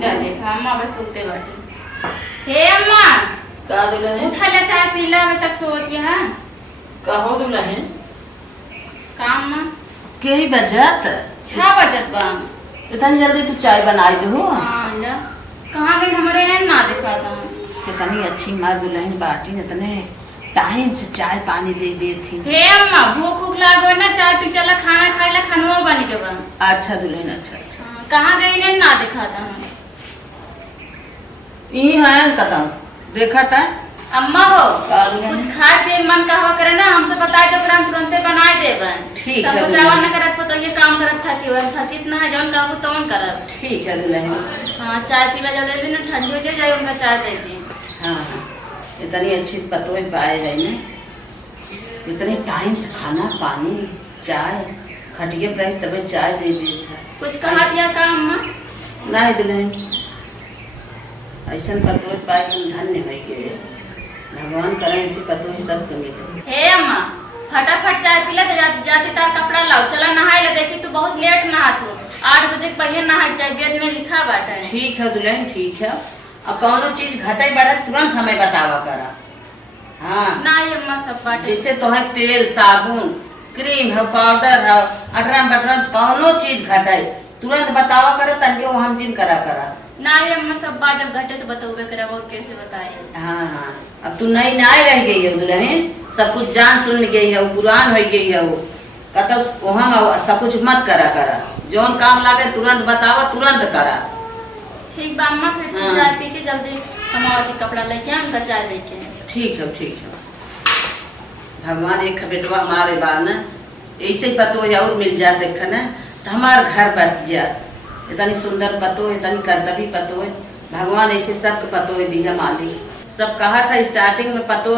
ले देखा अम्मा बस सोते बाटे। हे अम्मा का दुल्हन उठा ले चाय पी ला अभी तक सोती है। कहो दुल्हन काम में के ही बजत 6 बजत बा। इतनी जल्दी तू चाय बनाई दो। हां ला कहां गई हमरे ने ना देखा था। कितनी अच्छी मार दुल्हन बाटी इतने टाइम से चाय पानी दे दी थी। हे अम्मा भूख लागो ना चाय पी चला खाना खाइला खानवा बन के बा। अच्छा दुल्हन अच्छा कहां गई ने ना देखा था। ई है कता देखा था अम्मा हो कुछ खाए पिए मन कहवा करे ना हमसे बताए तो हम तुरंते बनाए देबन। ठीक है सब चावल न करत तो ये काम करत था कि वर था कितना है जौन कहबो तौन करब। ठीक है दुल्हन। हां चाय पीला जल्दी ना ठंडी हो जाए उनका चाय दे दी। हां इतनी अच्छी पतोई पाए है ने इतने टाइम से खाना पानी चाय खटिए पर तब चाय दे दी था। कुछ कहा दिया का अम्मा नहीं दुल्हन ऐसा पतोई पाए हम धन्य है के भगवान करे ऐसी पतोई सब के मिले। हे अम्मा फटाफट चाय पीला तो जाती तार कपड़ा लाओ चला नहाए ले देखी तू बहुत लेट नहात हो 8 बजे पहले नहाए चाय बेड में लिखा बाटे। ठीक है दुल्हन ठीक है अब कौनो चीज घटे बढ़े तुरंत हमें बतावा करा। हाँ नहीं अम्मा सब बाटे जैसे तोहे तेल साबुन क्रीम है पाउडर है अटरम बटरम कौनो चीज घटे तुरंत बतावा करे तनिके वो हम जिन करा करा। नहीं अम्मा सब बात जब घटे तो बताओगे करा और कैसे बताए। हाँ हाँ अब तू नई नाय रह गई है दुल्हन सब कुछ जान सुन गई है पुरान हो गई है कत हम सब कुछ मत करा करा जौन काम लागे तुरंत बतावा तुरंत करा। ठीक बा अम्मा फिर तू चाय पी के जल्दी हम आके कपड़ा लेके आ उनका चाय देके। ठीक है भगवान एक बेटवा हमारे बाल न ऐसे ही पतो और मिल जाते खना तो हमार घर बस जा इतनी सुंदर पतो इतनी कर्तव्य पतो भगवान ऐसे सबके पतो दिया मालिक। सब कहा था स्टार्टिंग में पतो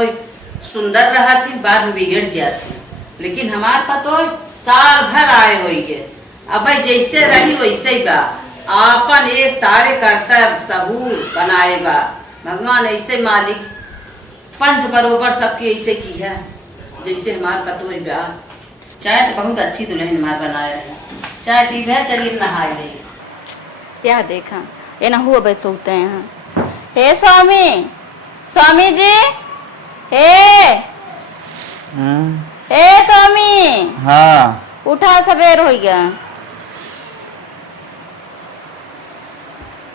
सुंदर रहा थी बाद में बिगड़ जाती लेकिन हमार पतो साल भर आए हुई है अब भाई जैसे रही वैसे ही बा आपन एक तारे करता सहूर बनाए बा भगवान ऐसे मालिक पंच बरोबर सबकी ऐसे की है जैसे हमार पतो बा। चाय तो बहुत अच्छी दुल्हन हमार बनाए है चाय पी गए चलिए नहाए ले। क्या देखा ये ना हुआ बस सोते हैं। हे स्वामी स्वामी जी हे स्वामी हाँ उठा सवेर हो गया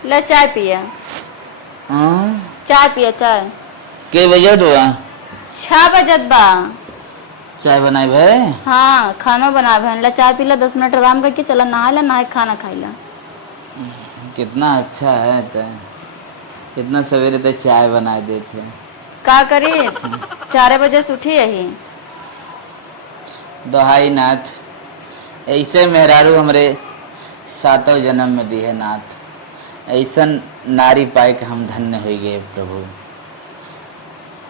ले चाय पिया चाय पिया चाय के बजे तो 6 बजत बा। चाय बनाई भाई। हाँ खाना बना भैन ला चाय पीला 10 मिनट आराम करके चला नहा ला नहा खाना खाइला। कितना अच्छा है तो इतना सवेरे तक चाय बना देते का करी 4 बजे से उठी यही दोहाई नाथ ऐसे मेहरारू हमरे 7 जन्म में दी है नाथ ऐसा नारी पाए के हम धन्य हो गए प्रभु।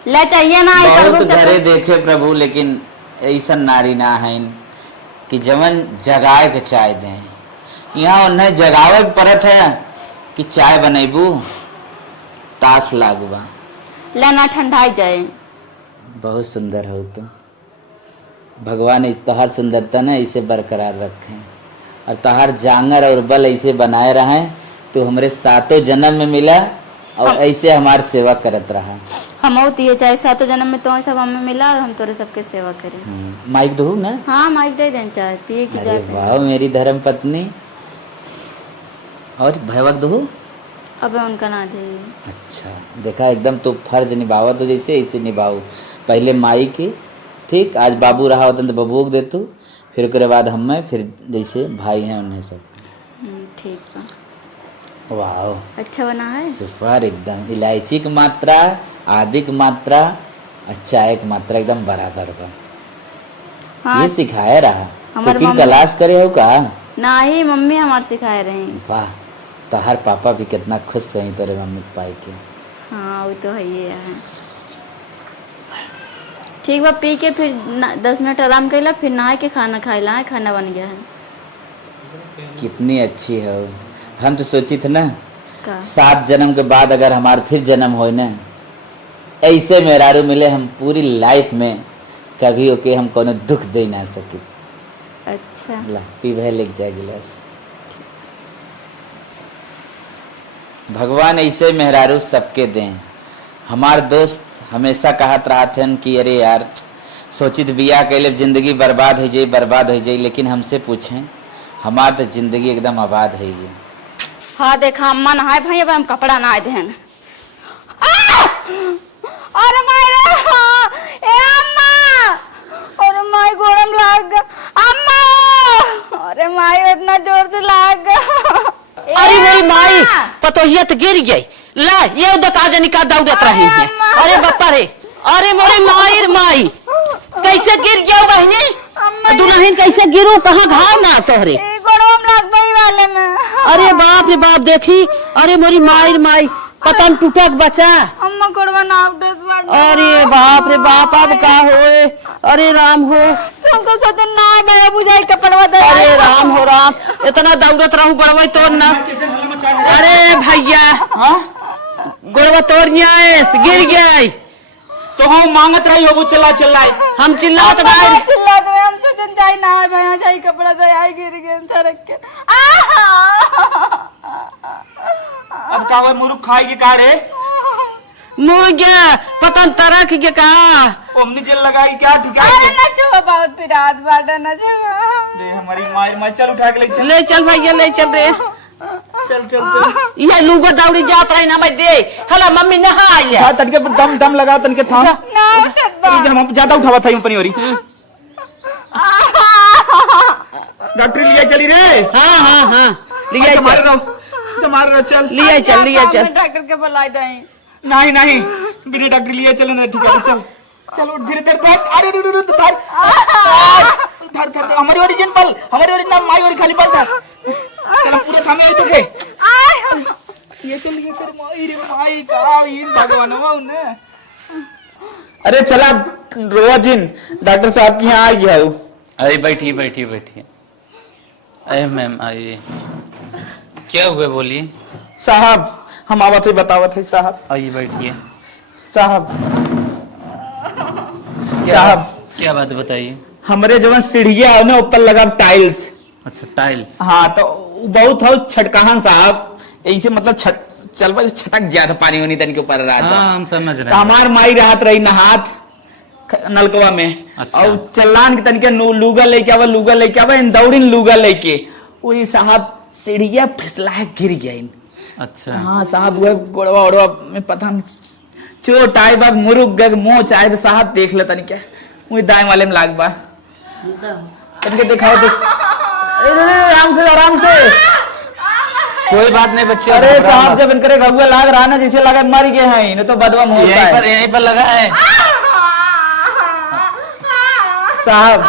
ले चाहिए ना बहुत घरे देखे प्रभु लेकिन ऐसा नारी ना है कि जवन जगाए के चाय दें यहाँ उन्हें जगावे के परत है कि चाय बनेबू तास लागबा लेना ठंडाई जाए। बहुत सुंदर हो तो भगवान इस तोहार सुंदरता ना इसे बरकरार रखें और तोहार जांगर और बल ऐसे बनाए रहे तो हमारे 7 जन्म में मिला और ऐसे हमारी सेवा करत रहा। हम ये चाहे 7 जन्म में तो सब हमें मिला हम तोरे सबके सेवा करें। माइक दो ना। हाँ माइक दे दें चाय पिए की अरे वाह मेरी धर्म पत्नी और भैवक दो अब उनका ना दे। अच्छा देखा एकदम तो फर्ज निभावा तो जैसे ऐसे निभाओ पहले माई के ठीक आज बाबू रहा होता तो बबूक दे तू फिर उसके बाद हम फिर जैसे भाई हैं उन्हें सब ठीक है। वाह अच्छा बना है सुपर एकदम इलायची की मात्रा आदि की मात्रा और चाय की मात्रा एकदम बराबर बा। हाँ, ये सिखाया रहा कुकिंग मम्मी क्लास करे हो का ना ही मम्मी हमारे सिखाए रहे। वाह तो हर पापा भी कितना खुश सही तेरे मम्मी पाई के। हाँ वो तो है ये है। ठीक बा पी के फिर 10 मिनट आराम कैला फिर नहा के खाना खाइला है खाना बन गया है। कितनी अच्छी है हम तो सोची थे ना का 7 जन्म के बाद अगर हमार फिर जन्म हो ना ऐसे मेहरारू मिले हम पूरी लाइफ में कभी ओके हम कोनो दुख दे ना सके। अच्छा ला पी भे लिख जाए गिलास। भगवान ऐसे मेहरारू सबके दें। हमार दोस्त हमेशा कहत रहते हैं कि अरे यार सोचित बिया कैले जिंदगी बर्बाद हो जाए, लेकिन हमसे पूछें हमार तो जिंदगी एकदम आबाद है ये। हाँ देखा अम्मा नहाए भाई, अब हम कपड़ा नहाए देन। अरे माय रे ए अम्मा, अरे माय गरम लाग अम्मा, अरे माय इतना जोर से लाग। अरे मेरी माई पतोहिया तो गिर गई। ला ये उधर आ जाने का दौड़त रही है। अरे बापा रे, अरे मेरे माई कैसे गिर गया बहनी? दुल्हन कैसे गिरो, कहाँ घाव ना तोहरे? गरम लाग भाई वाले में। अरे बाप रे बाप, देखी अरे मेरी माई पतन टूटक बचा। अम्मा कोड़वा नाप देत बाड़। अरे बाप रे बाप, अब का होए? अरे राम हो, तुमको सदन ना बड़ा बुझाई कपड़वा दे। अरे राम हो राम, इतना दौड़त रहूं गड़वई तोड़ ना। अरे भैया गड़वा तोड़ गिर गई तो हम मांगत रही हो वो चिल्लाए। हम चिल्लात रहे। चिल्ला दे हम सजन जाई ना भैया जाई कपड़ा दे आई गिर गए सरक के। अब का मुर्ग खाएगी का रे? मुर्गे पतन तरक के का ओमनी जेल लगाई क्या ठिकाई? अरे न छुआ बहुत पिरात बाटा न छुआ। रे हमारी माई चल उठा के ले चल भैया, ले चल रे। चल ये लूगो दौड़ी जात रही ना, मैं दे हला मम्मी नहा आई है। तनके दम लगा तनके थाम। ना उठत हम ज्यादा उठावा था अपनी ओरी। डॉक्टर लिया चली रे। हाँ लिया चल लिया चल डॉक्टर के बुलाई दई। नहीं बिना डॉक्टर लिए चल ना, ठीक है चल उठ धीरे धीरे। अरे धर हमारी ओरिजिनल हमारी ओरिजिनल माई ओरी खाली पड़ता। चल पूरे सामने आई तो के ये चल माई रे माई का इन भगवानवा ने। अरे चला रोजिन डॉक्टर साहब के यहाँ आ गया हूँ। अरे बैठिए। अरे मैम आइए, क्या हुआ बोलिए। साहब हम आवत है बतावत है साहब। आइए बैठिए। साहब क्या बात बताइए। हमारे जवन सीढ़िया है ना ऊपर लगा टाइल्स। अच्छा टाइल्स। हाँ तो बहुत हो छटकाहन साहब, ऐसे मतलब छटक गया था पानी वानी तन के ऊपर रहा था। हाँ हम समझ रहे हैं। हमार माई राहत रही नहात नलकवा में। अच्छा। और चलान के तनिके लूगा लेके आवा दौड़िन लूगा लेके वही साहब सीढ़िया फिसला गिर गया। अच्छा। हाँ साहब वो गोड़वा ओड़वा में पता नहीं चोट आए बा मुरुक गए मोच आए साहब देख ले तनिके वही दाएं वाले में लाग बा तनिके दिखाओ देख। आराम से कोई बात नहीं बच्चे। अरे साहब जब इनके गहुआ लाग रहा ना जैसे लगा मर गए हैं, नहीं तो बदवा मुंह यहीं पर लगा है। साहब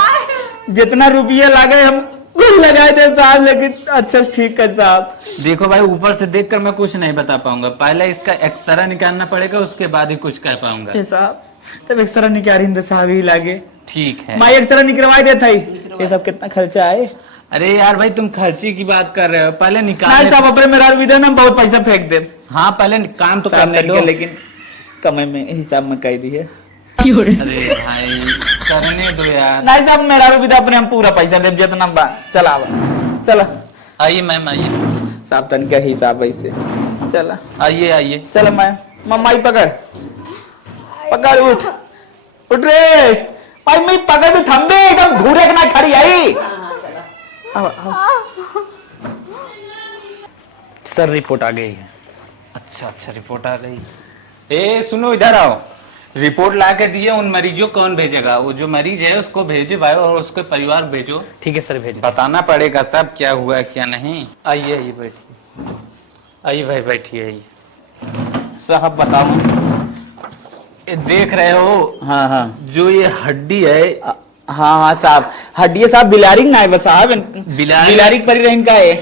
जितना रुपये लगे हम कुछ लगाए थे साहब, लेकिन अच्छा ठीक है साहब। देखो भाई ऊपर से देखकर मैं कुछ नहीं बता पाऊंगा, पहले इसका एक्सरा निकालना पड़ेगा, उसके बाद ही कुछ कह पाऊंगा। साहब तब एक्सरा निकाल रही साहब ही लागे। ठीक है माई एक्सरा निकलवाई देता ही। ये सब कितना खर्चा आए? अरे यार भाई तुम खर्चे की बात कर रहे हो, पहले निकाल। नहीं साहब अपने मेरा विदे ना बहुत पैसा फेंक दे। हाँ पहले काम तो करने दो। लेकिन कमाई में हिसाब में कह दी है। अरे भाई करने दो यार। नहीं साहब मेरा विदा अपने हम पूरा पैसा दे जितना बा चला चला। आइए मैम आइए। साहब तन का हिसाब ऐसे चला। आइए चलो मैं माई पकड़ उठ रे भाई मैं पकड़ भी थम्बे एकदम घूरे के ना खड़ी आई। सर रिपोर्ट आ गई है। अच्छा रिपोर्ट आ गई। ए सुनो इधर आओ, रिपोर्ट ला के दिए उन मरीजों कौन भेजेगा? वो जो मरीज है उसको भेजो भाई और उसके परिवार भेजो। ठीक है सर भेज। बताना पड़ेगा सब क्या हुआ क्या नहीं। आइए बैठिए। आइए भाई बैठिए। साहब बताओ। देख रहे हो हाँ जो ये हड्डी है। हाँ साहब हड्डी साहब बिलारिंग ना है बस साहब बिलारिंग पर ही का है।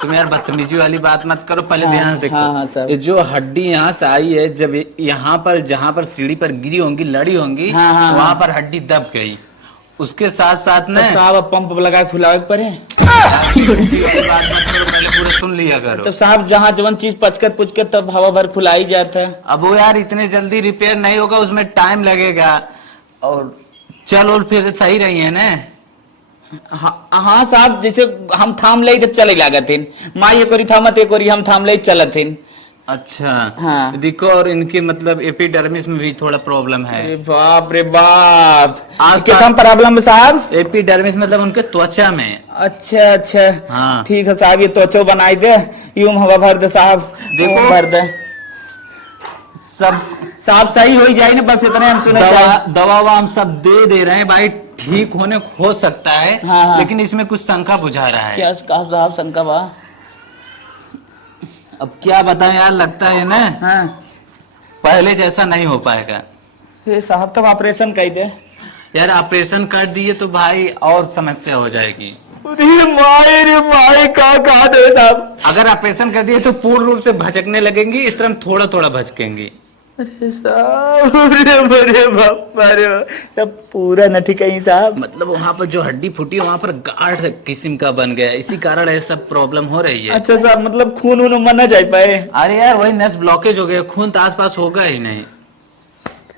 तुम यार बदतमीजी वाली बात मत करो, पहले ध्यान से देखो। हाँ, ये जो हड्डी यहाँ से आई है, जब यहाँ पर जहाँ पर सीढ़ी पर गिरी होंगी लड़ी होंगी वहाँ पर हड्डी दब गई। उसके साथ साथ ना साहब अब पंप लगा फुलावे पर है। बात मत करो, पहले पूरा सुन लिया करो। तो साहब जहाँ जवन चीज पचकर पुचकर तब हवा भर फुलाई जाता है। अब वो यार इतने जल्दी रिपेयर नहीं होगा, उसमें टाइम लगेगा। और चलो फिर सही रही है ना। हाँ साहब जैसे हम थाम ले तो चले लागत माँ एक ओरी थामत एक ओरी हम थाम ले चलत अच्छा हाँ। देखो, और इनके मतलब एपिडर्मिस में भी थोड़ा प्रॉब्लम है। अरे बाप रे बाप, आज कितना प्रॉब्लम है साहब? एपिडर्मिस मतलब उनके त्वचा में। अच्छा अच्छा, हाँ। ठीक है साहब, ये त्वचा बनाई दे, यूं हवा भर दे साहब, देखो। भर दे सब साहब, सही हो ही जाए ना, बस इतने हम सुने दवा हम सब दे रहे हैं भाई, ठीक होने हो सकता है। हाँ, हाँ। लेकिन इसमें कुछ शंका बुझा रहा है। क्या कहा साहब, शंका बा? अब क्या बताएं यार, लगता है ना हाँ। पहले जैसा नहीं हो पाएगा। ये साहब तब ऑपरेशन कर दे। यार ऑपरेशन कर दिए तो भाई और समस्या हो जाएगी। रे माई का दे साहब। अगर ऑपरेशन कर दिए तो पूर्ण रूप से भटकने लगेंगी, इस तरह थोड़ा थोड़ा भटकेंगी। अरे साहब, अरे बाप रे, सब पूरा न ठीक है साहब। मतलब वहाँ पर जो हड्डी फूटी वहाँ पर गाढ़ किस्म का बन गया, इसी कारण ऐसा प्रॉब्लम हो रही है। अच्छा साहब, मतलब खून वून मन न जा पाए? अरे यार वही नस ब्लॉकेज हो गया, खून तो आसपास होगा ही नहीं।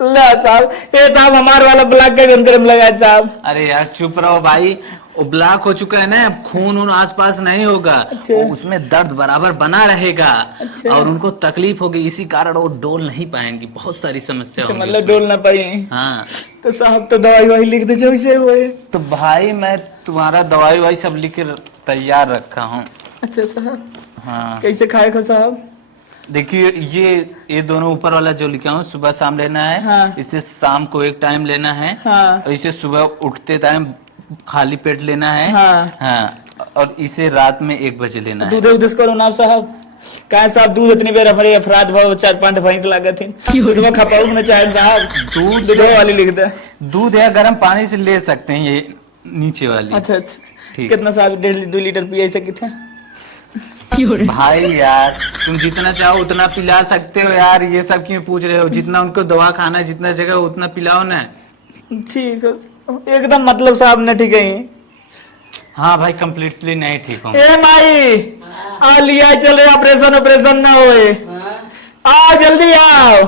ला साहब, ये साहब हमारे वाला ब्लॉक का गंकरम लगा है साहब। अरे यार चुप रहो भाई, वो ब्लॉक हो चुका है ना, खून उन आसपास नहीं होगा। अच्छा। उसमें दर्द बराबर बना रहेगा। अच्छा। और उनको तकलीफ होगी, इसी कारण वो डोल नहीं पाएंगी, बहुत सारी समस्या अच्छा, होंगी मतलब उसमें। डोल ना पाई? हाँ तो साहब तो दवाई वाई लिख दे जैसे हुए। तो भाई मैं तुम्हारा दवाई वाई सब लिख के तैयार रखा हूँ। अच्छा साहब, हाँ कैसे खाए खो साहब? देखिए, ये दोनों ऊपर वाला जो लिखा हूँ, सुबह शाम लेना है। हाँ। इसे शाम को एक टाइम लेना है। हाँ। और इसे सुबह उठते टाइम खाली पेट लेना है। हाँ। हाँ। और इसे रात में 1 बजे लेना है। दूध उदस करो ना साहब, कहा साहब दूध इतनी बेर हमारे अपराध भाव 4-5 भैंस लागत थी, दूधवा खपाऊ न चाहे साहब, दूध वाली लिख दे। दूध या गर्म पानी से ले सकते हैं, ये नीचे वाली। अच्छा अच्छा, ठीक। कितना साहब? 1.5-2 लीटर पिए सके थे? भाई यार तुम जितना चाहो उतना पिला सकते हो यार, ये सब क्यों पूछ रहे हो? जितना उनको दवा खाना है, जितना जगह उतना पिलाओ ना। ठीक है, एकदम मतलब साहब न ठीक है। हाँ भाई, कम्प्लीटली नहीं ठीक हूँ। ए माई, आ लिया चले, ऑपरेशन ना होए, आ जल्दी आओ।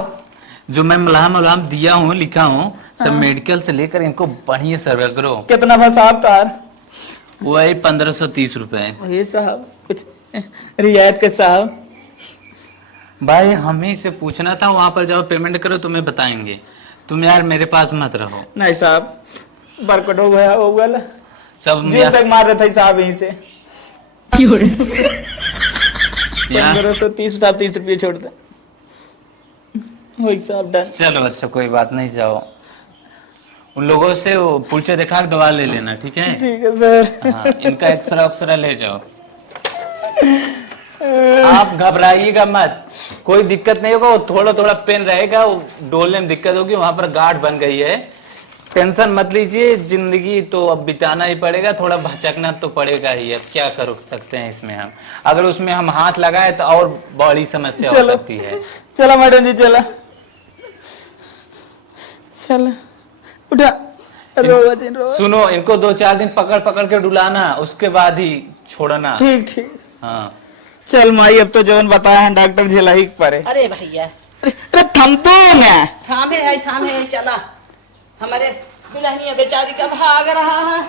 जो मैं मलहम दिया हूँ, लिखा हूँ, सब मेडिकल से लेकर इनको बढ़िया सर्वे करो। कितना बस साहब तार? वही 1530 रुपए। ये साहब कुछ रियायत के साहब? भाई हम ही से पूछना था, वहां पर जब पेमेंट करो तुम्हें बताएंगे। तुम यार मेरे पास मत रहो। नहीं साहब, बरकट हो गया, हो गया सब जीव तक मार रहे थे साहब यहीं से। 1530 साहब, 30 रुपये छोड़ दे। वही साहब डन। चलो अच्छा, कोई बात नहीं, जाओ उन लोगों से वो पूछे दिखा के दवा ले लेना, ठीक है? ठीक है सर। हाँ, इनका एक्सरा ले जाओ। आप घबराइएगा मत, कोई दिक्कत नहीं होगा। वो थोड़ा थोड़ा पेन रहेगा, वो डोलने में दिक्कत होगी, वहां पर गांठ बन गई है। टेंशन मत लीजिए, जिंदगी तो अब बिताना ही पड़ेगा, थोड़ा भचकना तो पड़ेगा ही। अब क्या कर सकते हैं इसमें हम? अगर उसमें हम हाथ लगाए तो और बड़ी समस्या हो सकती है। चलो मैडम जी, चला चला, उठा, रो। सुनो, इनको 2-4 दिन पकड़ पकड़ के डुलाना, उसके बाद ही छोड़ना। ठीक ठीक। हाँ चल माई, अब तो जवन बताया है डॉक्टर झेलाई परे। अरे भैया अरे थम तो मैं थामे चला, हमारे दुल्हनिया बेचारी का भाग रहा है,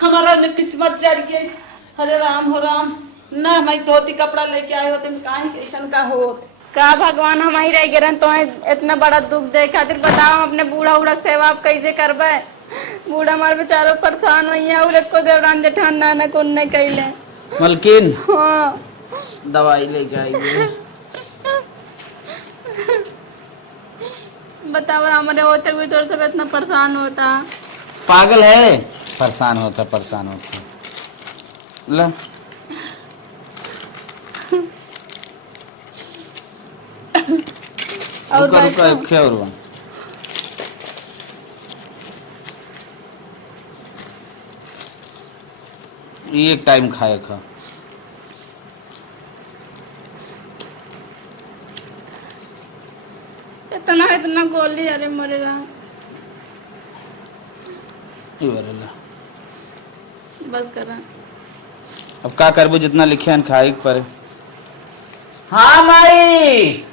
हमारा ने किस्मत चल गई। हरे राम हो राम, ना मैं धोती कपड़ा लेके आए होते, काहे कैसन का होत। का भगवान हमारी रह गए तो इतना बड़ा दुख दे खातिर, बताओ हम अपने बूढ़ा उड़ा के सेवा आप कैसे करबे? बूढ़ा हमारे बेचारो परेशान हुई है, और को देवरान जेठान नाना को नहीं कैले। मलकिन, हाँ दवाई लेके आइए। बताओ, हमारे होते हुए तो सब इतना परेशान होता। पागल है, परेशान होता ला। और क्या और एक टाइम खाए खा। इतना गोली, अरे मरे राम। बस करा, अब का करबो, जितना लिखे हैं खाए पर। हाँ माई,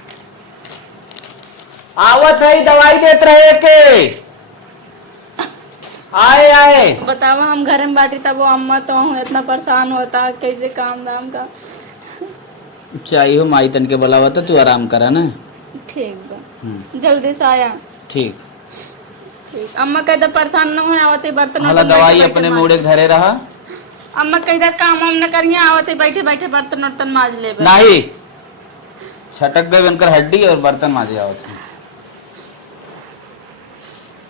आवत है, दवाई देते रहे के। आए बताओ हम घर में बैठी, तब वो अम्मा तो हूँ इतना परेशान होता, कैसे काम दाम का। चाहिए माई तन के बुलावा तो तू आराम करा ना। ठीक बा, जल्दी से आया। ठीक। ठीक। अम्मा कहते परेशान न हो आवते बर्तन हला वर्तन दवाई बैठे अपने बैठे मुड़े घरे रहा। अम्मा कहते काम वाम न करिए आवते बैठे बैठे बर्तन वर्तन माज ले। नहीं, छटक गई बनकर हड्डी और बर्तन माजे आओ।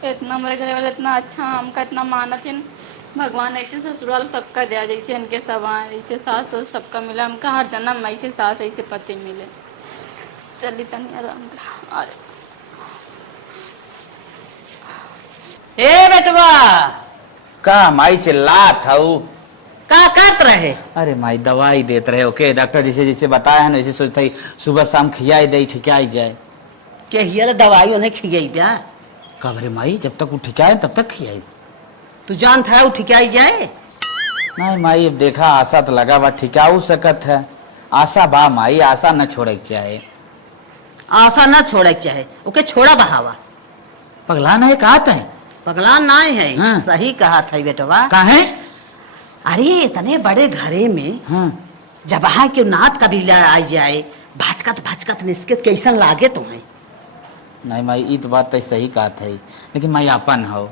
इतना मेरे घर वाले इतना अच्छा हमका इतना मानत है। भगवान ऐसे ससुराल सबका दिया, जैसे इनके सब आए ऐसे सास ससुर सबका मिला। हमका हर जन्म ऐसे सास ऐसे पति मिले। चली तनी आराम कर। अरे ए बेटवा का माई चिल्ला था वो। का करत रहे? अरे माई दवाई देते रहे। ओके डॉक्टर जैसे जैसे बताया है ना वैसे सोचता ही सुबह शाम खियाई दे ठिकाई जाए। के हियल दवाई उन्हें खियाई ब्या? कब रे माई जब तक वो ठिकाए तब तक खियाई। तू जान था वो ठिकाई जाए? नहीं माई अब देखा आशा तो लगा बा ठिकाऊ सकत है। आशा बा माई, आशा न छोड़े के चाहे। आशा ना छोड़े के चाहे, ओके छोड़ा बहावा। पगला नहीं कहा था पगला नहीं है। हाँ। सही कहा था बेटवा। कहे? अरे इतने बड़े घरे में हाँ। जब वहां के नाथ कबीला आ जाए, भचकत भचकत निस्कित कैसन लागे तुम्हें? नहीं माई ये तो बात तो सही कहा था लेकिन माई अपन हो।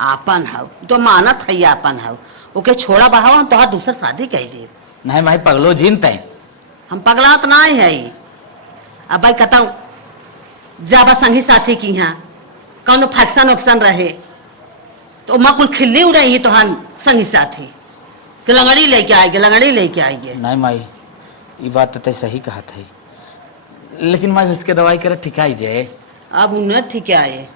आपन हो तो मानत है आपन हो, ओके छोड़ा बहावा। हम तोहार दूसर शादी कह दी। नहीं माई पगलो जीनते हम पगलात नहीं है। अब भाई कहता जाबा संगी साथी की यहाँ कौन फैक्शन वक्शन रहे तो माँ कुल खिल्ली उड़ाई तो हम संगी साथी कि लंगड़ी लेके आएंगे, लंगड़ी लेके आएंगे। नहीं माई ये बात तो सही कहा था लेकिन माई उसके दवाई कर ठिकाई जाए। अब उन्हें ठीक आए।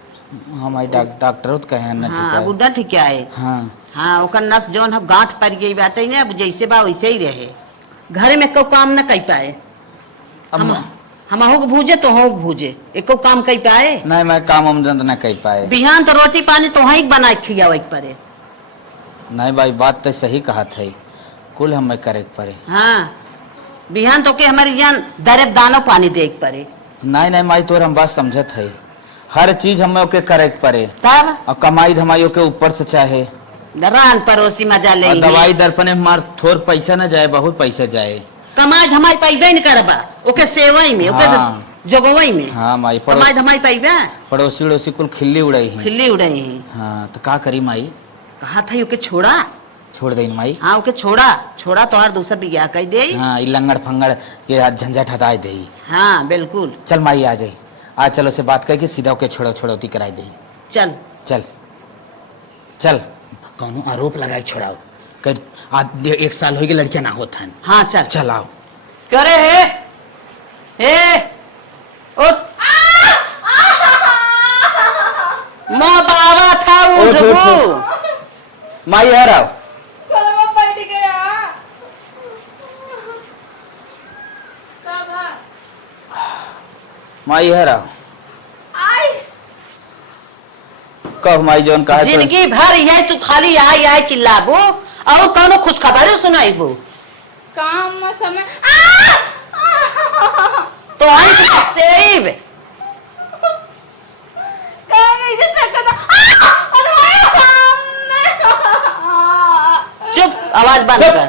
हाँ माई डॉक्टर तो कहे ना हाँ अब उन्हें ठीक आए। हाँ हाँ ओकर नस जौन हम गांठ पड़ गई बात है ना, अब जैसे बा वैसे ही रहे। घर में कोई काम न कर पाए। हम हो भूजे तो हो भूजे, एको काम कर पाए नहीं मैं काम उमदंद न कर पाए। बिहान तो रोटी पानी तो वहीं बनाए खियावे पड़े। नहीं भाई बात तो सही कहा था कुल हमें करे पड़े। हाँ बिहान तो के हमारी जान दरे दानो पानी दे पड़े। नहीं नहीं माई तोर हम बात समझत है। हर चीज हमें ओके करे पड़े तब और कमाई धमाई के ऊपर से चाहे रान पड़ोसी मजा ले। और दवाई दर्पण में हमार थोड़ पैसा न जाए बहुत पैसा जाए। कमाई धमाई पैबे न करबा ओके सेवई में ओके हाँ। जगवई में। हाँ माई कमाई धमाई पैबे पड़ोसी उड़ोसी कुल खिल्ली उड़ाई है। खिल्ली उड़ाई है। हाँ तो का करी माई? कहा था ओके छोड़ा। छोड़ दे माई। हाँ ओके छोड़ा छोड़ा तो हर दूसरा बिया कह दे। हाँ ये लंगड़ फंगड़ के आज झंझट हटाए दे। हाँ बिल्कुल। चल माई आ जाए आज चलो से बात करके सीधा ओके छोड़ो छोड़ौती कराई दे। चल चल चल कौनो आरोप लगाई छोड़ाओ कर आज 1 साल हो गए लड़कियां ना होत हैं। हाँ चल चल आओ। करे हे ओ माँ बाबा था उठ, उठ, उठबू। माई है राव कलवा बैठ गया। कब है? माई है राव आई कब माई जौन कहा जिंदगी भर यही तू खाली आई आई चिल्लाबू और कौनो खुशखबरी सुनाईबू। काम समय तो आई तो सेब काम ऐसे टकरा। चुप आवाज बंद चुप। कर।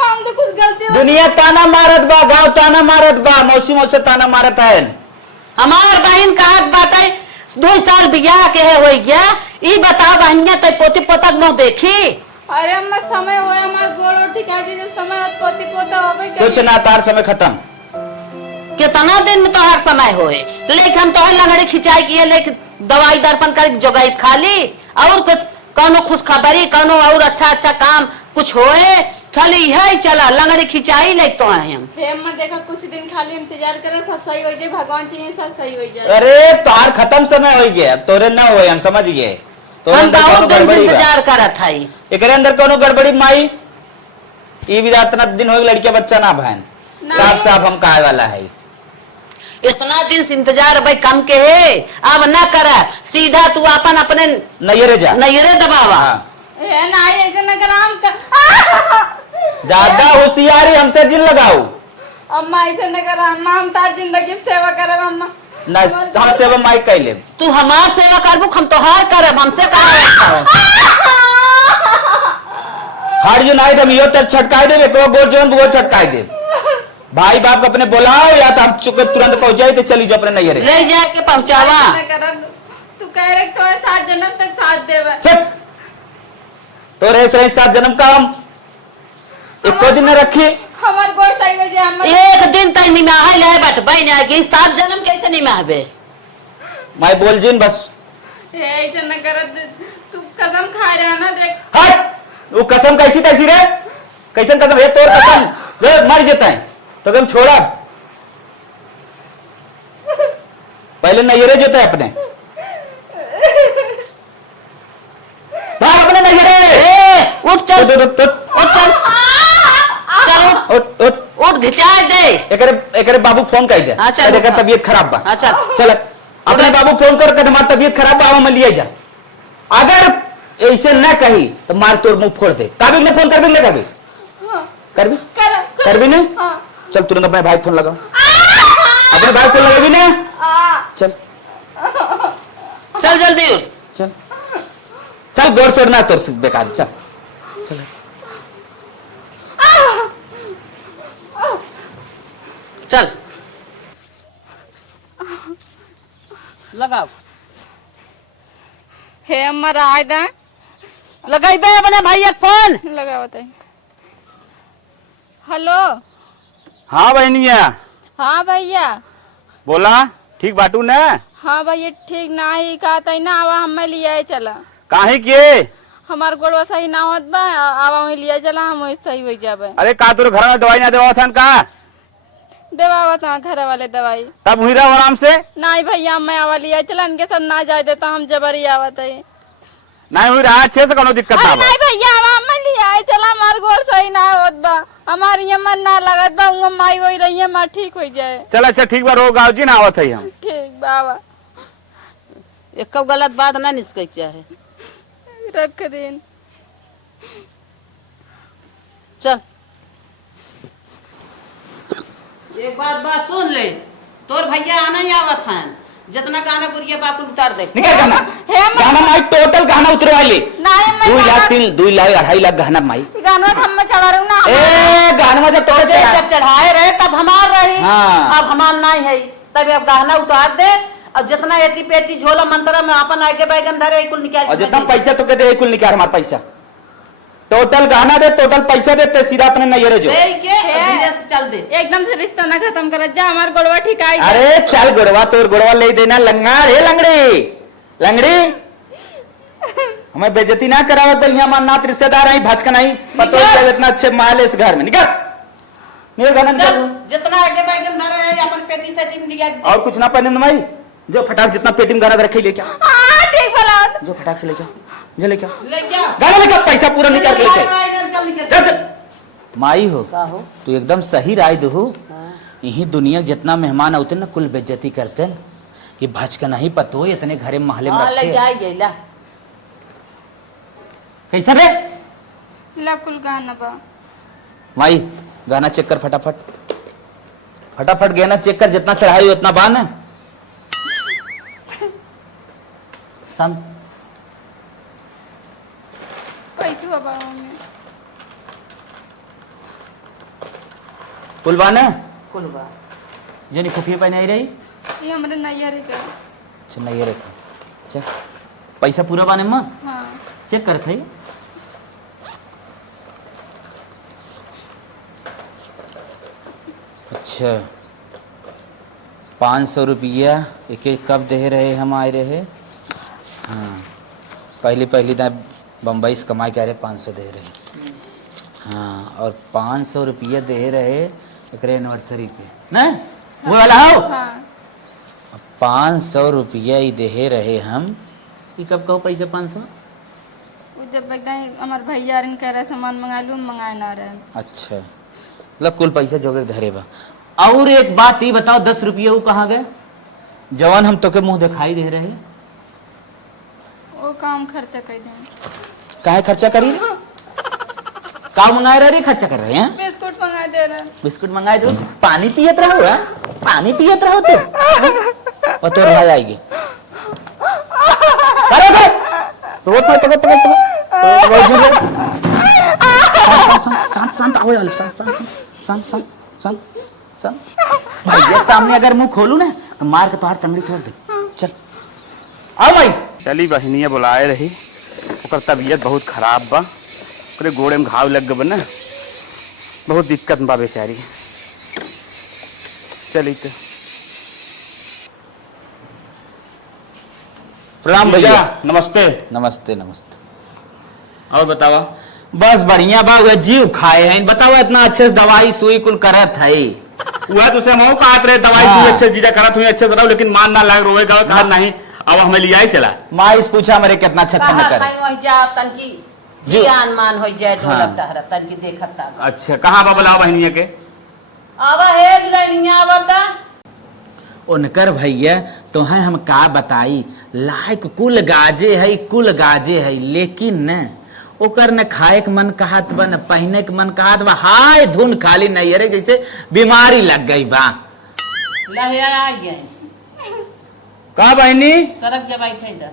हम तो कुछ गलती हो दुनिया ताना मारत बा गांव ताना मारत बा मौसी मौसे ताना मारत है। हमार बहन कहा बाटे 2 साल बियाह के है हो गया। ई बता बहनिया ते पोती पोता न देखी। अरे अम्मा समय होया हमार गोड़ ठिका जी जब समय पोती पोता होवे के कुछ ना तार समय खत्म। कितना दिन में तो हर समय होए लेकिन हम तो लंगड़ी खिंचाई किए लेकिन दवाई दर्पण कर जोगाई खाली और कुछ कौनो खुशखबरी कौनो और अच्छा अच्छा काम कुछ होए खाली यही चला लंगड़ी खिंचाई ले तो आए हम। हे अम्मा देखा कुछ दिन खाली इंतजार करे सब सही हो जाए। भगवान चाहिए सब सही हो जाए। अरे तार खत्म समय हो गया तोरे ना होए हम समझ गए। तो हम बहुत दिन से इंतजार करत हई। एकरे अंदर कोनो गड़बड़ी माई ई भी रात ना दिन हो लड़के बच्चा ना बहन साफ साफ हम कहे वाला है। इतना दिन से इंतजार भाई कम के है अब ना कर सीधा तू अपन अपने नैरे जा नैरे दबावा। हाँ। ए ना ऐसे न कर हम ज्यादा होशियारी हमसे जिल लगाओ। अम्मा ऐसे न कर नाम तार जिंदगी सेवा करे अम्मा ना हम सेवा माई कैले तू हमार सेवा करबू हम तोहार करब हमसे कहा हार यूनाइट हम यो तर छटकाए दे को गोर जोन वो छटकाए दे भाई बाप अपने बुलाओ या तो हम चुके तुरंत पहुंच जाए तो चली जाओ अपने नैहरे ले जाके पहुंचावा तू कह रहे तो 7 जन्म तक साथ देवे चुप तो रहे 7 जन्म का हम एको दिन न रखी हमार गोर सही में जे हम एक दिन तक निमाह ले बट बहन की 7 जन्म कैसे निमाहबे मैं बोल जीन बस ऐसे न कर तू कसम खा रहा ना देख हट वो कसम कैसी तैसी रे कैसन कसम है तोर कसम वे मर जाता है तो हम छोड़ा पहले नैहरे जेते अपने भाग अपने नैहरे उठ चल उठ चल चल उठ घिचा दे एकरे बाबू फोन कर दे अच्छा एकर तबीयत खराब बा अच्छा चल अपने बाबू फोन कर हमारी तबीयत खराब बा हम लिए जा अगर ऐसे न कही तो मार तोड़ मुंह फोड़ दे काबिल ने फोन करबी न करबी करबी ने चल तुरंत अपने भाई फोन लगाओ अपने भाई फोन लगाबी ना चल चल जल्दी उठ चल चल गोर छोड़ना तोर से बेकार चल चल चल लगाओ हे हमारा आयदा लगाइबे अपने भैया फोन लगा बताई हेलो हाँ बहनिया हाँ भैया बोला ठीक बाटू न हाँ भैया ठीक ना ही कहा था ना आवा हमें लिया चला काहे किए हमार गोड़वा सही ना होत बा आवा वही लिया चला हम वही सही हो जाबे अरे का तोर घर में दवाई ना देवा था का देवावत घर वाले दवाई तब हुई रहा आराम से नहीं भैया हमें आवा लिया चला इनके सब ना जाए देता हम जबरी आवत है नहीं हुई रहा अच्छे से कोनो दिक्कत ना अरे बा। नहीं भैया आवा हमें लिया चला हमार गोड़ सही ना होत बा हमार ये मन ना लगत बा उंग माई वही रही है ठीक हो जाए चल अच्छा ठीक बा रो गाँव जी ना आवत है हम ठीक बाबा एक गलत बात ना निस्के चाहे रख दिन चल एक बात सुन ले तोर भैया आना ही आवत है जितना गाना गुड़िया बाप उतार दे निकल गाना हे गाना माई टोटल गाना उतरवा ले नहीं मैं 2 लाख 3 2 लाख 2.5 लाख गाना माई गाना हम में चढ़ा रहूं ना ए गाना जब तो जब चढ़ाए रहे तब हमार रही हाँ। अब हमार नहीं है तब अब गहना उतार दे और जितना एटी पेटी झोला मंत्र में अपन आगे बैगन धरे कुल निकाल और जितना पैसा तो के दे कुल निकाल हमारा पैसा टोटल गाना दे टोटल पैसा दे सीधा अपने नैहरे जो दे के धीरे से चल दे एकदम से रिश्ता ना खत्म कर जा हमार गोड़वा ठीक आई अरे चल गुड़वा तोर गुड़वा ले देना लंगार है लंगड़ी लंगड़ी हमें बेइज्जती ना करावे बढ़िया मान नात रिश्तेदार है भचक नहीं पतो चल इतना अच्छे माल इस घर में निकल मेरे घर में निकल जितना आगे बैगन धरे है अपन पेटी से टीम निकाल और कुछ ना पहने भाई जो फटाक जितना पेटी में गाना रखे लेके आओ हां ठीक भला जो फटाक से लेके आओ जो लेके आओ ले क्या गाना लेके आओ, पैसा पूरा निकाल के लेके आओ। चल निकल चल चल माई हो का हो तू एकदम सही राय दो यही दुनिया जितना मेहमान आते ना कुल बेइज्जती करते हैं कि भचक नहीं पतो इतने घरे महले में हां ले रखे जाए गेला कैसा रे लकुल गाना बा माई गाना चेक कर फटाफट फटाफट गाना चेक कर जितना चढ़ाई उतना बा ना सम पैसे बाबा में कुलबा ना कुलबा जनी खुफिया पे नहीं रही ये हमरे नैया रे का अच्छा नहीं रखा चल पैसा पूरा बाने मां हां चेक कर थे अच्छा 500 रुपया एक एक कब दे रहे हम आए रहे हाँ पहली ना बम्बई से कमाई के आ रहे 500 दे रहे हाँ और 500 रुपया दे रहे एक एनिवर्सरी पे ना वो वाला हो हां 500 रुपया ही दे रहे हम ये कब कहो पैसे 500 वो जब एकदम हमार भैया रन कह रहा सामान मंगा लूं मंगाए ना रहे अच्छा मतलब कुल पैसा जोगे धरे बा और एक बात ये बताओ 10 रुपये वो कहाँ गए जवान हम तो के मुंह दिखाई दे रहे वो काम खर्चा कर दें काहे खर्चा करी रे का मंगाए रहे खर्चा कर रहे हैं बिस्कुट मंगा दे रहे बिस्कुट मंगाए दो पानी पियत रहो हा? पानी पियत रहो तो और तोर भाई आएगी अरे तो पकड़ शांत शांत आओ यार, शांत शांत शांत शांत शांत शांत। भैया सामने अगर मुंह खोलू ना तो मार के तोहार टंगड़ी तोड़ दे। चल आओ भाई। चली बहनिया बुलाए रही, ओकर तबीयत बहुत खराब बा, ओकरे गोड़े में घाव लग गए ना, बहुत दिक्कत बा बेचारी। चली तो प्रणाम भैया। नमस्ते। नमस्ते नमस्ते। और बतावा। बस बढ़िया बा, वे जीव खाए हैं। बताओ इतना अच्छे से दवाई सुई कुल करत है। वह तुझसे हम कहत रहे दवाई हाँ। तू अच्छे जीजा करत हुई अच्छे से रहो, लेकिन मान ना लाग रोए का कहा नहीं, अब हमें लिया ही चला। माइस पूछा मेरे कितना अच्छा अच्छा न करे। हो जा तनकी जी। जियान मान हो जाए हाँ। ढोलक डहरा तनकी देखता। अच्छा कहाँ बा बुलाओ बहनिया के। आवा हे दुल्हनिया आवता। उनकर भैया तो है हम का बताई, लायक कुल गाजे है, कुल गाजे है, लेकिन न ओकर न खाए के मन कहत बा, न पहने के मन कहत बा। हाय धुन खाली नहीं अरे जैसे बीमारी लग गई बा। लहया आ गए कहा बहनी सड़क जबाई थे इधर।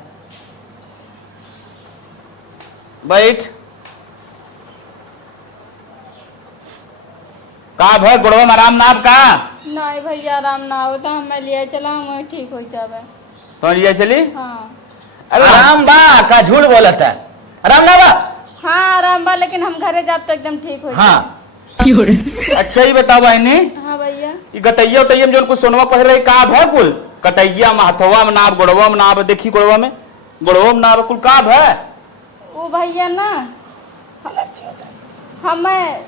बैठ। का भर गुड़वा में आराम नाप का नहीं भैया आराम ना होता, हमें लिए चला हम ठीक हो जावे। तो लिया चली। हाँ अरे आराम बा का झूठ बोलत है, आराम ना बा। हाँ आराम बा, लेकिन हम घरे जाब तो एकदम ठीक हो हाँ अच्छा ही बताओ बहनी, हाँ भैया। ये गटैया उटैया में जो कुछ सोनवा पहले रही का भर कुल कटैया में हथवा में नाप गुड़वा में नाप, देखी गुड़वा में नाप कुल का भर। वो भैया ना हमें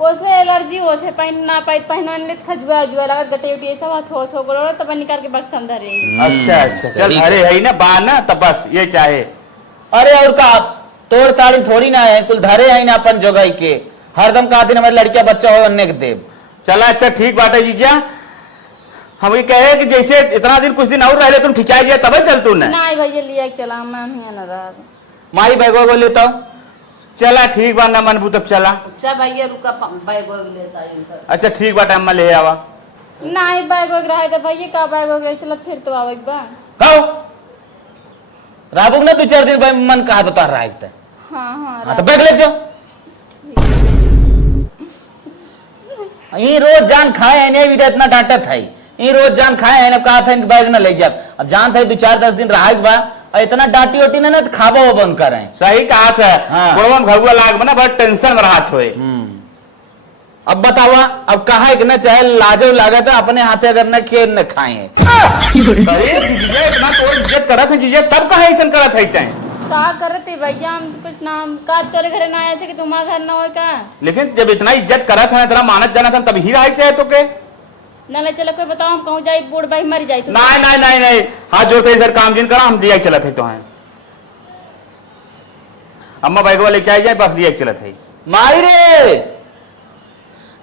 ओसे एलर्जी होते, पहन ना पाई पहनवन ले खजुआ जुआ लागत गटे उटी सब हाथ हो गोड़ो तब निकाल के बक्सा में धरे। अच्छा अच्छा चल सही अरे है ना बा ना तब बस ये चाहे। अरे और का तोड़ ताड़ी थोड़ी ना है, कुल धरे है ना अपन जोगाई के। हरदम का दिन हमारे लड़किया बच्चा हो अन्य के देव। चला अच्छा ठीक बात है जीजा, हम ये कहे कि जैसे इतना दिन कुछ दिन और रह ले तुम ठिकाई गया तब चल तू ना। नहीं भैया लिया चला मैं ही ना रहा। माई बैगो को लेता हूँ। चला ठीक बा ना मनबू तब चला। अच्छा भैया रुका बैग वैग लेता इनका। अच्छा ठीक बा टाइम में ले आवा। नहीं बैग वैग रहा तो भैया का बैग वैग चला फिर तो आवे बा। खाओ राबुक ना 2-4 दिन भाई मन कहा तो तार रहा। हाँ हाँ हाँ तो बैग ले जाओ। ये रोज जान खाए है नहीं भी इतना डांटा था। ये रोज जान खाए है ना कहा था बैग ना ले जा। अब जान था 2-4-10 दिन रहा बा और इतना डांटी वाटी ना तो खाबा वो बंद कर रहे हैं। सही कहा था। हाँ। गुड़वा में घरुआ लाग बना बड़ा टेंशन में रहा थोड़े। अब बतावा अब कहा कि ना चाहे लाजो लागत है अपने हाथे अगर न किए न खाए। अरे जीजा इतना तो इज्जत करत है जीजा तब कहा ऐसा करत है तैं। का करते भैया हम तो कुछ नाम का तेरे घरे ना ऐसे कि तुम्हारा घर ना हो का लेकिन जब इतना इज्जत करत है इतना मानत जाना था तब ही रहा चाहे तो के। ना ले चलो कोई बताओ हम कहूँ जाए बूढ़ भाई मर जाए तो नहीं नहीं नहीं नहीं हाथ जोड़ते इधर काम जिन करा हम लिया चलत है तो हैं अम्मा बैग वाले क्या जाए बस लिया चलत है। माई रे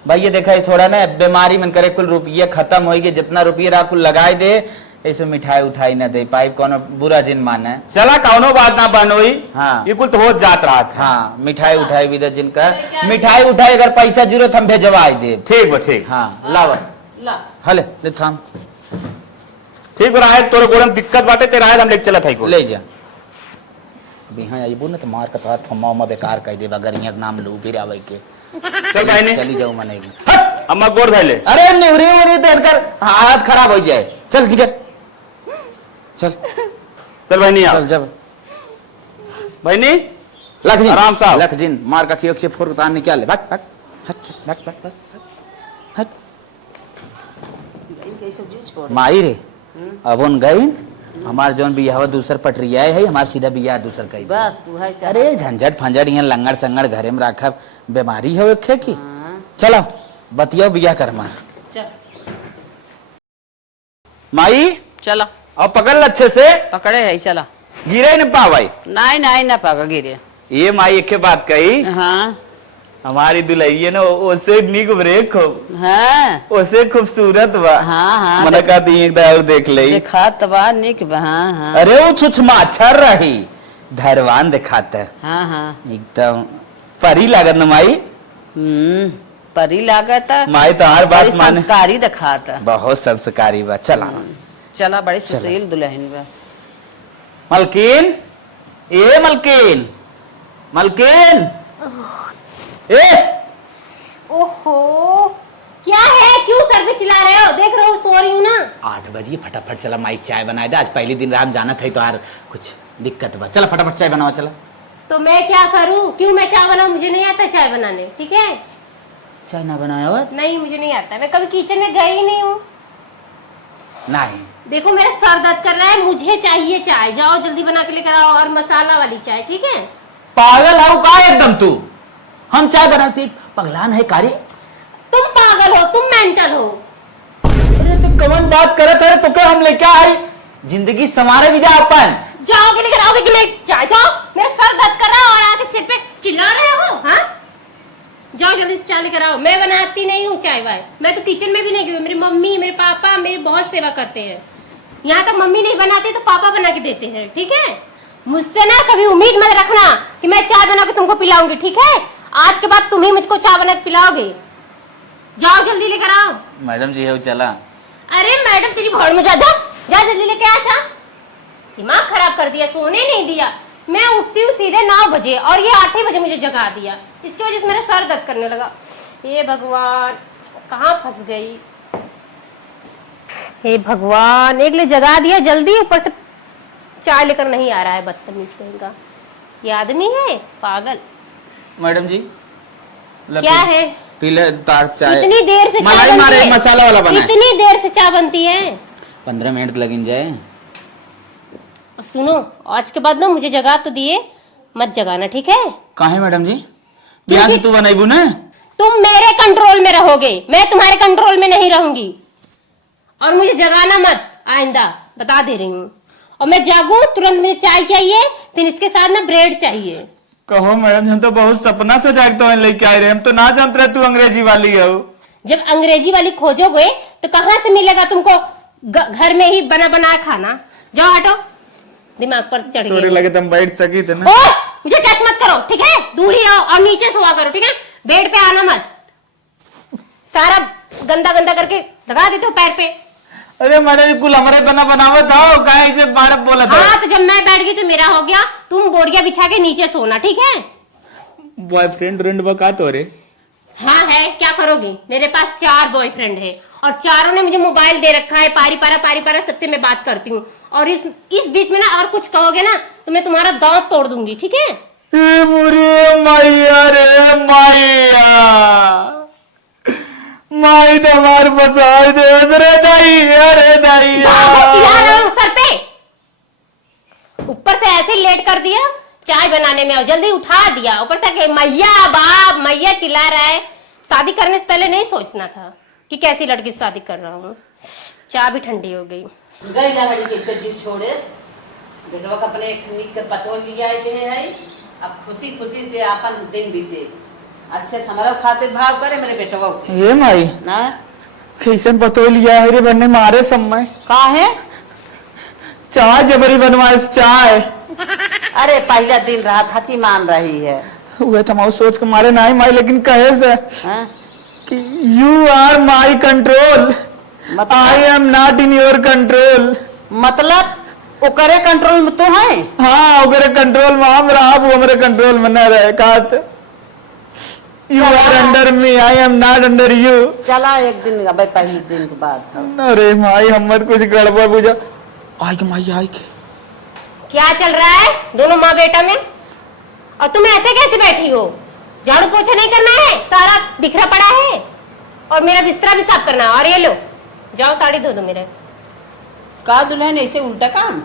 भाई ये देखा थोड़ा ना बीमारी मन करे कुल रुपये खत्म होगी जितना रुपये रहा कुल लगाए दे ऐसे मिठाई उठाई ना दे पाइप कोनो बुरा जिन माने। चला कौनो बात ना बनोई। हाँ। ये कुल तो हो जात रहा था। हाँ मिठाई उठाई भी दे जिनका मिठाई उठाई अगर पैसा जरूरत हम भेजवाई दे। ठीक बा ठीक। हाँ लावा ला हले ले थाम ठीक बा राय तोरे गोरम दिक्कत बाटे तेरा हम लेके चलत है को ले जा। अभी हाँ आइबू ना तो मार का तो थम्मा उम्मा बेकार कह दे अगर यहाँ नाम लू फिर आवे के। चल बहनी चली जाओ मने हट अम्मा गोर धैले। अरे निवरी उरी तो इनकर हाथ खराब हो जाए। चल निकल चल चल बहनी आ चल जब बहनी लखजिन आराम से आओ। लखजिन मार का खियोक से फोर उतारने क्या ले भाग भाग हट भाग भाग भाग हट इनके सब जी छोड़। माई रे अब उन गई हमार जौन बियाह दूसर पटरिया है हमार सीधा बियाह दूसर कही बस वही चाह। अरे झंझट फंझट यहाँ लंगड़ संगड़ घरे में रखा बीमारी है खे की। हाँ। चलो बतियो बियाह कर मार चल माई चलो अब पकड़ अच्छे से पकड़े है चला। गिरे न पावाई। नहीं नहीं ना पागा गिरे। ये माई एक बात कही हाँ हमारी दुल्हन ना ओसे निक ब्रेक हो हाँ ओसे खूबसूरत बा। हाँ हाँ मन कहती एक दार देख ले। देखा तबा निक बा, हाँ हाँ अरे वो छुछमा छर रही धरवान दिखाता है हाँ हाँ एकदम परी लागत न माई। परी लागत माई तो हर बात माने संस्कारी दिखाता। बहुत संस्कारी बा। चला चला बड़ी सुशील दुल्हन बा। मलकिन ए मलकिन मलकिन ए ओहो, क्या है? क्यों सर पे चिल्ला रहे हो? देख रहे हो सो रही हूँ ना। 8 बजे फटाफट चला माई चाय बनाए दे, आज पहले दिन रात जाना था तो यार कुछ दिक्कत बा। चला फटाफट चाय बनाओ चला। तो मैं क्या करूँ? क्यों मैं चाय बनाऊँ? मुझे नहीं आता चाय बनाने, ठीक है? चाय ना बनाया हो? नहीं, मुझे नहीं आता, मैं कभी किचन में गई ही नहीं हूँ। नहीं देखो मेरा सर दर्द कर रहा है, मुझे चाहिए चाय। जाओ जल्दी बना के लेकर आओ, और मसाला वाली चाय, ठीक है? पागल आओ का एकदम तू? हम चाय बनाते पगलान है कारी। तुम पागल हो, तुम मेंटल हो। अरे तू कौन बात करत है? तो क्या हम लेके आई जिंदगी समारे भी जा अपन। जाओगे लेकर आओगे कि नहीं? चाय जाओ, मेरा सर दर्द कर रहा है और आके सिर पे चिल्ला रहे हो, हाँ? जाओ जल्दी से चाय लेकर आओ। मैं बनाती नहीं हूँ चाय वाय, मैं तो किचन में भी नहीं गई। मेरी मम्मी मेरे पापा मेरी बहुत सेवा करते हैं। यहाँ तक मम्मी नहीं बनाती तो पापा बना के देते हैं, ठीक है? मुझसे ना कभी उम्मीद मत रखना कि मैं चाय बना के तुमको पिलाऊंगी, ठीक है? आज के बाद तुम ही मुझको चाय बना के पिलाओगे। जाओ जल्दी लेकर आओ। मैडम जी है चला। अरे मैडम तेरी भौड़ में जा जल्दी लेके आ। जा, दिमाग खराब कर दिया, सोने नहीं दिया। मैं उठती हूँ सीधे 9 बजे और ये 8 बजे मुझे जगा दिया। इसकी वजह से मेरा सर दर्द करने लगा। हे भगवान, कहाँ फंस गई? हे भगवान, एक ले जगा दिया जल्दी, ऊपर से चाय लेकर नहीं आ रहा है, बदतमीज कहेगा। ये आदमी है पागल। मैडम जी क्या है? पीले तार चाय। इतनी देर से मलाई चाय मारे बनती है? मसाला वाला बना है। इतनी देर से चाय बनती है? 15 मिनट लगिन जाए। और सुनो, आज के बाद ना मुझे जगा तो दिए, मत जगाना, ठीक है? काहे मैडम जी? ब्याह से तू बनाईबू ना? तुम मेरे कंट्रोल में रहोगे, मैं तुम्हारे कंट्रोल में नहीं रहूंगी। और मुझे जगाना मत आइंदा, बता दे रही हूँ। और मैं जागू तुरंत मुझे चाय चाहिए, फिर इसके साथ ना ब्रेड चाहिए। कहो मैडम, हम तो बहुत सपना से जागते हुए लेके आए रहे, हम तो ना जानते रहे तू अंग्रेजी वाली हो। जब अंग्रेजी वाली खोजोगे तो कहाँ से मिलेगा तुमको घर में ही बना बनाया खाना? जाओ हटो, दिमाग पर चढ़ तोरे गई। लगे तुम बैठ सकी थे ना। ओए, मुझे टच मत करो, ठीक है? दूर ही रहो और नीचे सोया करो, ठीक है? बेड पे आना मत। सारा गंदा गंदा करके लगा देते हो पैर पे। अरे मैडम कुल हमारे बना बनावत हो, कहीं से बारह बोला था। हाँ, तो जब मैं बैठ गई तो मेरा हो गया। तुम बोरिया बिछा के नीचे सोना, ठीक है? बॉयफ्रेंड फ्रेंड बका तो रे। हाँ है, क्या करोगे? मेरे पास 4 बॉयफ्रेंड है और चारों ने मुझे मोबाइल दे रखा है। पारी पारा सबसे मैं बात करती हूँ। और इस बीच में ना और कुछ कहोगे ना तो मैं तुम्हारा दांत तोड़ दूंगी, ठीक है? मैया रे मैया, माई तो हमारे बसाई देश रे दाई, अरे दाई चिल्ला रहा हूँ सर पे। ऊपर से ऐसे लेट कर दिया, चाय बनाने में और जल्दी उठा दिया। ऊपर से मैया बाप मैया चिल्ला रहा है। शादी करने से पहले नहीं सोचना था कि कैसी लड़की से शादी कर रहा हूँ। चाय भी ठंडी हो गई। गई लंगड़ी के सज्जू छोड़े बेटवा का अपने खनीक के पतो लिया है। अब खुशी खुशी से अपन दिन बीते अच्छे से हमारा खातिर भाव करे मेरे बेटवा के। ये माई ना कैसन पतो लिया है रे बनने मारे समय का है? चाय जबरी बनवाए चाय। अरे पहला दिन रहा था कि मान रही है। वह तमाम सोच के मारे नहीं माई, लेकिन कहे से हाँ? कि you are my control, I am not in your control. मतलब ओकरे कंट्रोल में तो है। हाँ ओकरे कंट्रोल में हम रहा, वो हमारे कंट्रोल में न रहे। कात you are under me, I am not under you. चला एक दिन अब पहले दिन के बाद था। अरे माई हम मत कुछ गड़बड़ बुझा। आई के माई आई के क्या चल रहा है दोनों माँ बेटा में? और तुम ऐसे कैसे बैठी हो? झाड़ू पोछा नहीं करना है? सारा बिखरा पड़ा है और मेरा बिस्तरा भी साफ करना है। और ये लो, जाओ साड़ी धो दो मेरे। का दुल्हन ऐसे उल्टा काम?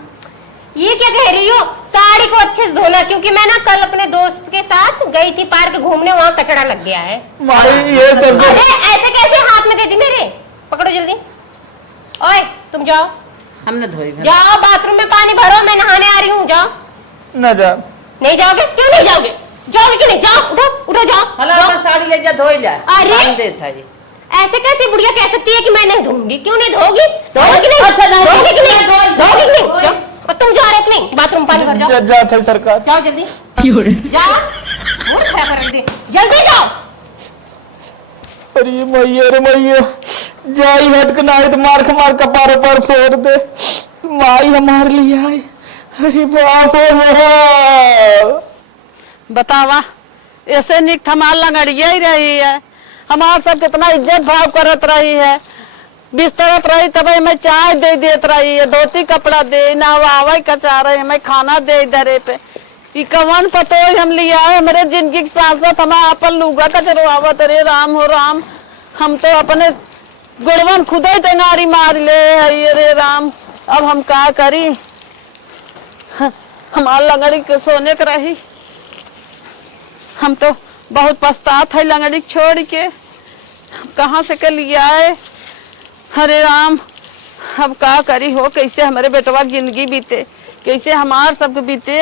ये क्या कह रही हो? साड़ी को अच्छे से धोना, क्योंकि मैं ना कल अपने दोस्त के साथ गई थी पार्क घूमने, वहाँ कचरा लग गया है। माई ये सब अरे ऐसे कैसे हाथ में दे दी मेरे? पकड़ो जल्दी। ओए तुम जाओ, हमने धोई जाओ बाथरूम में पानी भरो, मैं नहाने आ रही हूँ। जाओ। न जा। नहीं जाओगे? क्यों नहीं जाओगे? जाओगे कि नहीं? जाओ, उठो उठो, जाओ। हला साड़ी ले जा धोई जा। अरे देता है ऐसे कैसे बुढ़िया कह सकती है कि मैं नहीं धोऊंगी? क्यों नहीं धोगी? धोगी कि नहीं? अच्छा, धोगी कि नहीं? धोगी कि नहीं? जाओ। और तुम जा रहे कि नहीं? बाथरूम पानी भर जाओ। जा था सरकार। जाओ जल्दी, जाओ। मूड खराब कर दे, जल्दी जाओ। अरे मैया रे मैया, जाई हटक ना तो मार खमार कपार पर फोड़ दे। माई हमारे लिए आई। अरे बाप रे, बतावा ऐसे निक हमार लंगड़िया ही रही है, हमार सब कितना इज्जत भाव करत रही है। बिस्तरत रही तब मैं चाय दे देत रही है, धोती कपड़ा दे, नहवावे कचा रहे, मैं खाना दे दरे पे। ई कवन पतो हम लिया है हमारे जिंदगी की सांसत, हम अपन लूगा कचरवावत। अरे राम हो राम, हम तो अपने गुड़वन खुद ही टेंगारी मार ले है। अरे राम, अब हम क्या करी, हमार लंगड़ी के सोने के रही। हम तो बहुत पछतात है लंगड़ी छोड़ के, कहाँ से के लिया है। हरे राम, अब का करी हो, कैसे हमारे बेटवा की जिंदगी बीते, कैसे हमार सब बीते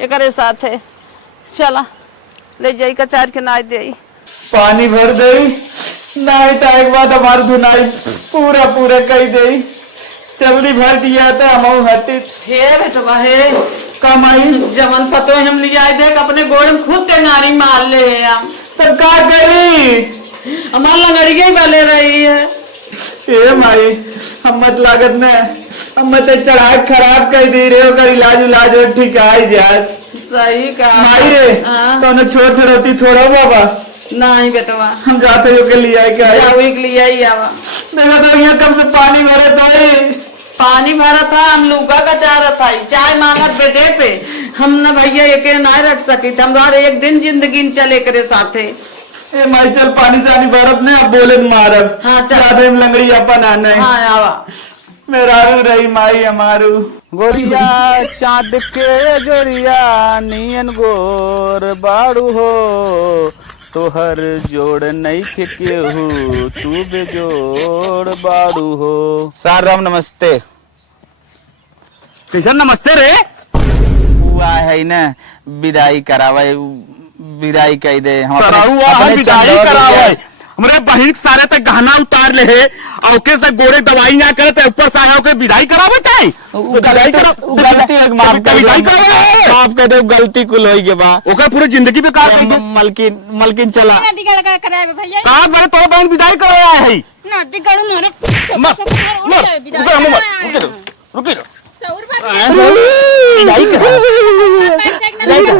एक साथ है। चला ले जाई कचार के नाच दे। पानी भर दे, नाई तो एक बात हमारी धुनाई पूरा पूरा कही दे। जल्दी भर दिया तो हम हटी। हे बेटवा हे, कमाई जमन पतो हम लिया देख अपने गोड़ में खुद टेंगारी मार ले है। हम तब का करी, हमार लंगड़ी ही बले रही है। ए माई हम मत लागत ने, हम मत चढ़ा खराब कर दी रे, ओकर इलाज उलाज ठीक आई जात। सही कहा माई रे, हाँ। तो छोड़ छोड़ती थोड़ा बाबा, नहीं बेटवा, हम जाते हो के लिए क्या है। जाओ एक लिया ही आवा। देखा तो यहाँ कम से पानी भरे तो ही। पानी भरा था, हम लूका का चाह रहा था, चाय मांगत बेटे पे। हम न भैया एक नहीं रख सकी थे, हम एक दिन जिंदगी न चले करे साथे। ए माई चल पानी से आनी भरत ने, अब बोले मारब। हाँ, चल। जाते हम लंगड़ी अपन आने। हाँ आवा। मेरारू रही माई हमारू। गोरिया चाँद के जोरिया नियन गोर बाड़ू हो, तोहर जोड़ नहीं केहू तू बेजोड़ बाड़ू हो। सार राम नमस्ते। कैसा नमस्ते रे? हुआ है ना विदाई करावे, विदाई कह दे। हम सराऊ अपने विदाई चंदौर करावे, लिया। हमरे बहिन सारे तक गहना उतार ले है, और के से गोरे दवाई ना करे तो ऊपर से आया के विदाई करावे ताई। विदाई करा, गलती माफ कर दो, विदाई करावे, माफ कर दो, गलती कुल होई के बा। ओकर पूरी जिंदगी पे कार कर दे। मलकिन मलकिन चला नदी गड़ का करावे भैया, का बारे तोर बहन विदाई करवाया है। नदी गड़ मारे मत मत रुके रो। सौर विदाई करा,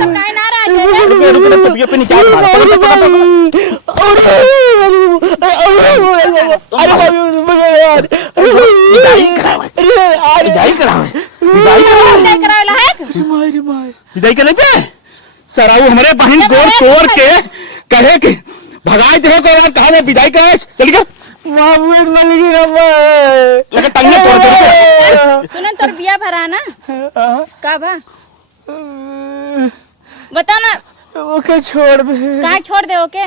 ना रहा रुके तबियत पे निकाल मार। विदाई करावे, विदाई करावे, विदाई करावे, करावेला है। विदाई करे पे सराऊ हमारे बहन गोर तोड़ के कहे कि भगाए दे को कहा मैं विदाई करे चल गया। मोहम्मद मलिक रब्बा लगे तंगे तोड़ दे। सुनन तोर बिया भरा ना का भा बता ना, ओके छोड़ दे। का छोड़ दे ओके।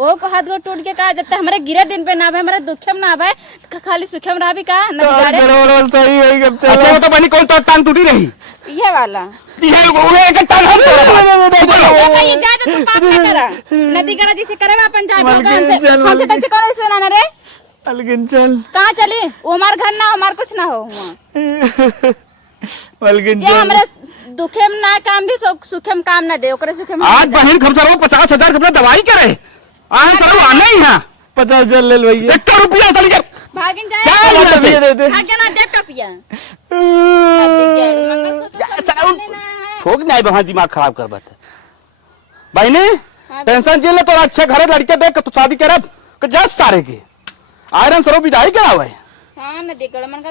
ओ को हाथ गो टूट के का जब तक हमारे गिरे दिन पे ना भाई, हमारे दुखम ना भाई, खाली सुखम रहा भी का न बिगाड़े। गड़बड़ सही है कब चला। अच्छा वो तो बनी कौन तो टांग टूटी रही, ये वाला ये ओए एक टांग हम तोड़ा। ओ भाई जा तो तू पाप ना करा, नदी गड़ा जिसे करेगा अपन जाए भगवान से, हमसे तैसे कौन रिश्ता ना रे। मलकिन चल, कहां चली, वो हमार घर ना हमार कुछ ना हो वहां। मलकिन जे चल। हमरे दुखेम ना काम दी सुखेम काम ना दे, ओकरे सुखेम आज बहन खमसरो 50,000 अपना दवाई करे आज सर आने ही है 50,000 ले लो भैया। 1 रुपया चल गया। भागिन जाए चल चल यहाँ से। दे दे। आगे ना दे टपिया ठोक नहीं वहां दिमाग खराब कर बात बहने टेंशन जेल तो अच्छे घरे लड़के देख तो शादी करब के जस सारे के आयरन सरो विदाई करावे। हां नदी गड़ मन का